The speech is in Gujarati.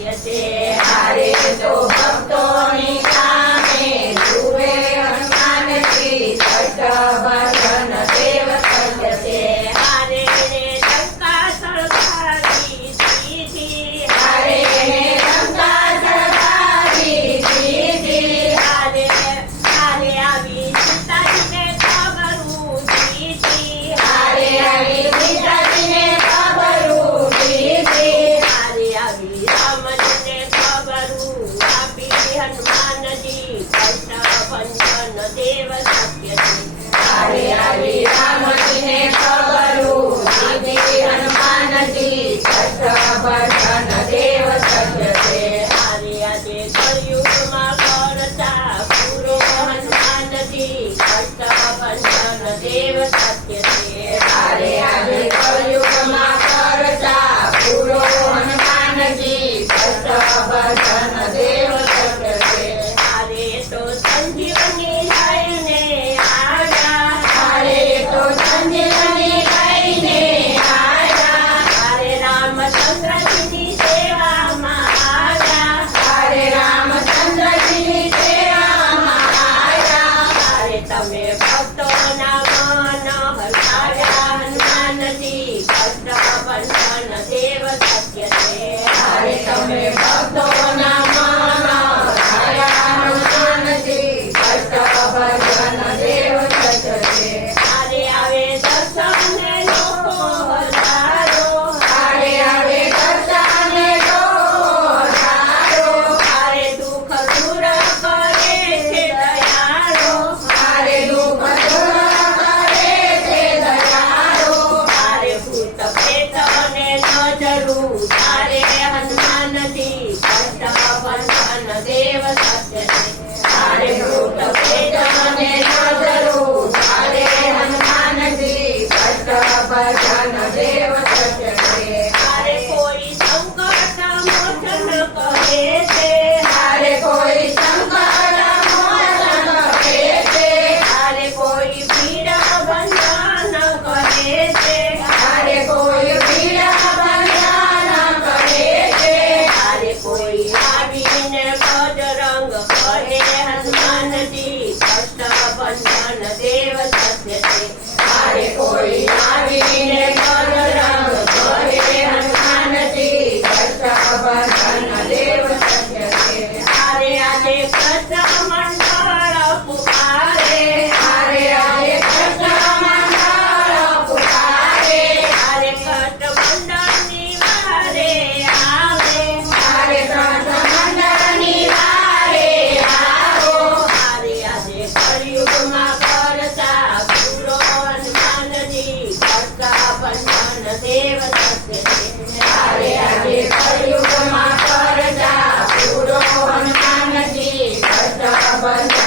યશે હારે તો ભક્તોની રામચંદ્ર સ્વરૂ આપી દેવ સત્ય આવે આવે રામજીને સ્વરૂ આપી હનુમાનજી. કષ્ટભંજન દેવ સત્ય છે. આજે કર્યું 谢。Bye. સંતાપન દેવ આવે આવે કળયુગમાં કરતા પૂરો હનુમાનજી કરતા